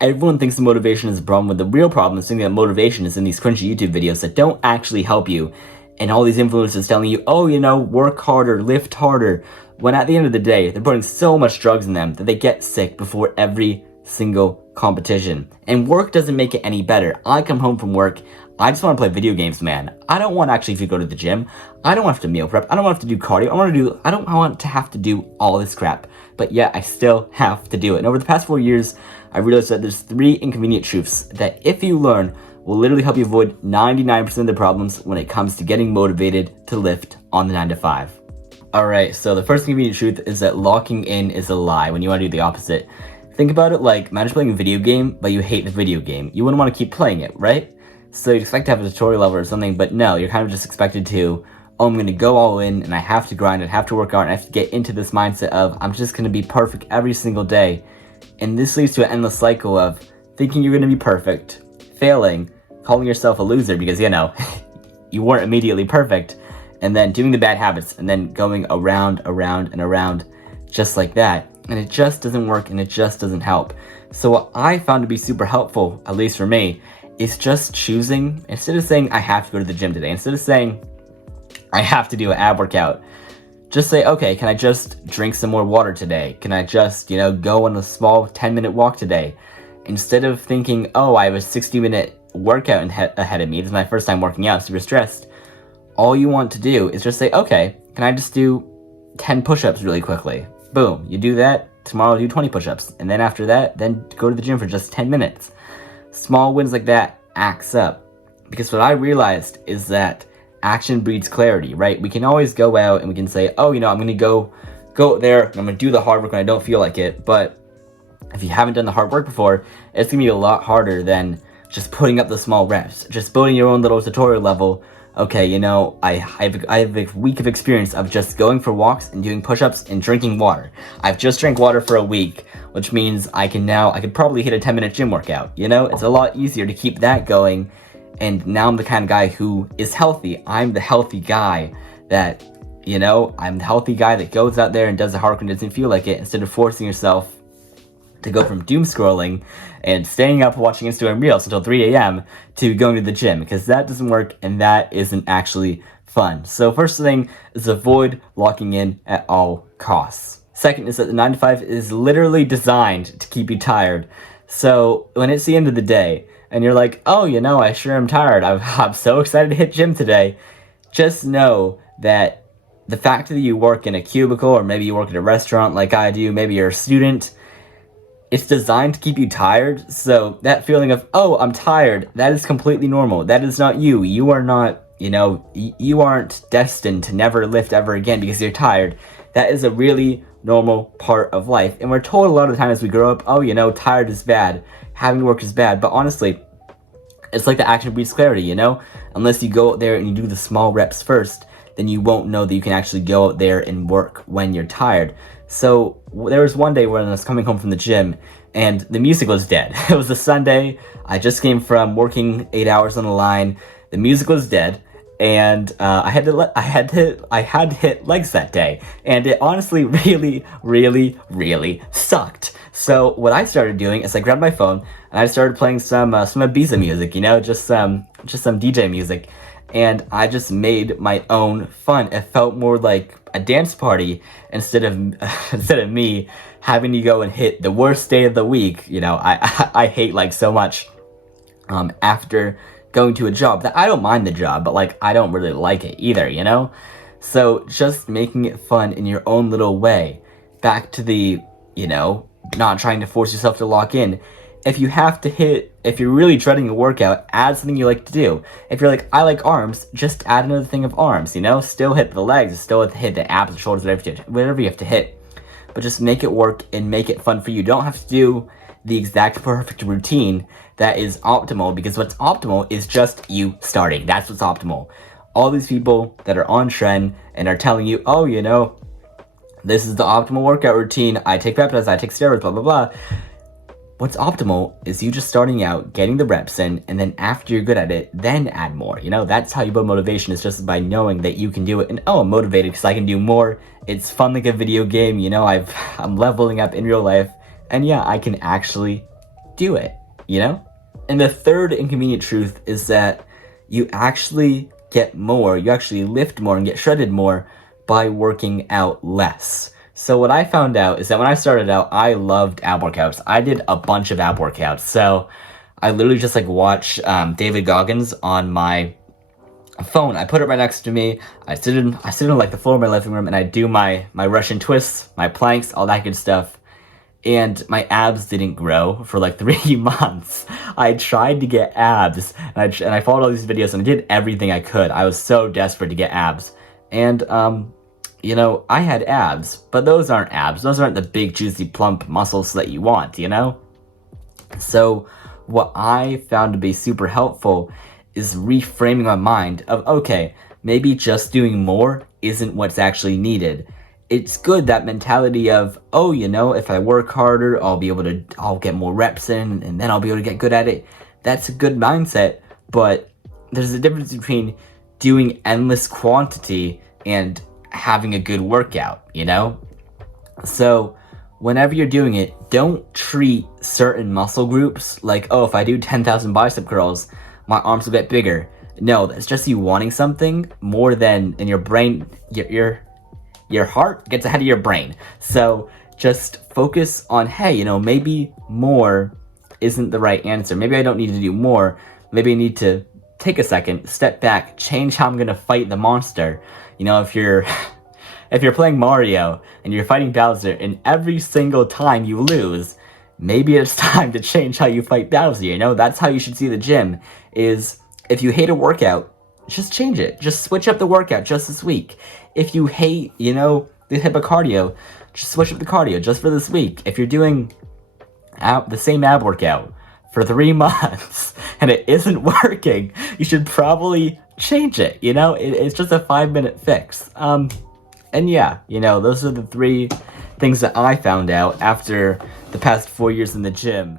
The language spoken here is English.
Everyone thinks the motivation is a problem, when the real problem is thinking that motivation is in these cringy YouTube videos that don't actually help you. And all these influencers telling you, oh, work harder, lift harder. When at the end of the day, they're putting so much drugs in them that they get sick before every single competition. And work doesn't make it any better. I come home from work, I just want to play video games, man. I don't want actually to go to the gym. I don't want to have to meal prep. I don't want to have to do cardio. I don't want to have to do all this crap. But yet I still have to do it. And over the past 4 years, I realized that there's 3 inconvenient truths that if you learn will literally help you avoid 99% of the problems when it comes to getting motivated to lift on the 9 to 5. Alright, so the first inconvenient truth is that locking in is a lie when you want to do the opposite. Think about it like, imagine playing a video game, but you hate the video game. You wouldn't want to keep playing it, right? So you'd expect to have a tutorial level or something, but no, you're kind of just expected to, oh, I'm going to go all in, and I have to grind, I have to work hard, and I have to get into this mindset of, I'm just going to be perfect every single day. And this leads to an endless cycle of thinking you're going to be perfect, failing, calling yourself a loser because, you weren't immediately perfect, and then doing the bad habits, and then going around, and around, just like that. And it just doesn't work, and it just doesn't help. So what I found to be super helpful, at least for me, is just choosing, instead of saying I have to go to the gym today, instead of saying I have to do an ab workout, just say, okay, can I just drink some more water today? Can I just, go on a small 10-minute walk today? Instead of thinking, oh, I have a 60-minute workout ahead of me, this is my first time working out, super stressed. All you want to do is just say, okay, can I just do 10 push-ups really quickly? Boom, you do that, tomorrow do 20 push-ups, and then after that, then go to the gym for just 10 minutes. Small wins like that acts up. Because what I realized is that action breeds clarity, right? We can always go out and we can say, oh, I'm going to go there, and I'm going to do the hard work when I don't feel like it. But if you haven't done the hard work before, it's going to be a lot harder than just putting up the small reps, just building your own little tutorial level. Okay, I have a week of experience of just going for walks and doing push-ups and drinking water. I've just drank water for a week, which means I could probably hit a 10-minute gym workout. It's a lot easier to keep that going. And now I'm the kind of guy who is healthy. I'm the healthy guy that, I'm the healthy guy that goes out there and does the hard work and doesn't feel like it, instead of forcing yourself to go from doom scrolling and staying up watching Instagram Reels until 3 a.m. to going to the gym, because that doesn't work and that isn't actually fun. So first thing is avoid locking in at all costs. Second is that the 9 to 5 is literally designed to keep you tired. So when it's the end of the day and you're like, oh, I sure am tired. I'm so excited to hit gym today. Just know that the fact that you work in a cubicle, or maybe you work at a restaurant like I do, maybe you're a student, it's designed to keep you tired. So that feeling of, oh, I'm tired, that is completely normal. That is not you. You are not, you aren't destined to never lift ever again because you're tired. That is a really normal part of life. And we're told a lot of the time as we grow up, oh, tired is bad, having to work is bad. But honestly, it's like the action breeds clarity, Unless you go out there and you do the small reps first, then you won't know that you can actually go out there and work when you're tired. So there was one day when I was coming home from the gym and the music was dead. It was a Sunday. I just came from working 8 hours on the line. The music was dead, and I had to hit legs that day, and it honestly really, really, really sucked. So what I started doing is I grabbed my phone and I started playing some Ibiza music, just some DJ music. And I just made my own fun. It felt more like a dance party instead of me having to go and hit the worst day of the week. I hate like so much after going to a job that I don't mind the job, but like I don't really like it either, So just making it fun in your own little way. Back to the, not trying to force yourself to lock in. If you're really dreading a workout, add something you like to do. If you're like, I like arms, just add another thing of arms, Still hit the legs, still hit the abs, the shoulders, whatever you have to hit. But just make it work and make it fun for you. You don't have to do the exact perfect routine that is optimal, because what's optimal is just you starting. That's what's optimal. All these people that are on trend and are telling you, oh, this is the optimal workout routine. I take peptides, I take steroids, blah, blah, blah. What's optimal is you just starting out, getting the reps in, and then after you're good at it, then add more. That's how you build motivation, is just by knowing that you can do it. And oh, I'm motivated because I can do more. It's fun like a video game. I'm leveling up in real life. And yeah, I can actually do it, you know? And the third inconvenient truth is that you actually get more, you actually lift more and get shredded more by working out less. So what I found out is that when I started out, I loved ab workouts. I did a bunch of ab workouts. So I literally just like watch David Goggins on my phone. I put it right next to me. I sit on like the floor of my living room and I do my Russian twists, my planks, all that good stuff. And my abs didn't grow for like 3 months. I tried to get abs, and I followed all these videos, and I did everything I could. I was so desperate to get abs. And, you know, I had abs, but those aren't abs. Those aren't the big, juicy, plump muscles that you want, you know? So what I found to be super helpful is reframing my mind of, okay, maybe just doing more isn't what's actually needed. It's good, that mentality of, oh, you know, if I work harder, I'll get more reps in, and then I'll be able to get good at it. That's a good mindset, but there's a difference between doing endless quantity and having a good workout, you know? So whenever you're doing it, don't treat certain muscle groups like, oh, if I do 10,000 bicep curls, my arms will get bigger. No, that's just you wanting something more than in your brain, your heart gets ahead of your brain. So just focus on, hey, you know, maybe more isn't the right answer. Maybe I don't need to do more. Maybe I need to take a second, step back, change how I'm gonna fight the monster. You know, if you're playing Mario and you're fighting Bowser and every single time you lose, maybe it's time to change how you fight Bowser, you know? That's how you should see the gym, is if you hate a workout, just change it. Just switch up the workout just this week. If you hate, you know, the type of cardio, just switch up the cardio just for this week. If you're doing the same ab workout for 3 months and it isn't working, you should probably change it, you know? It's just a 5-minute fix. And yeah, you know, those are the 3 things that I found out after the past 4 years in the gym.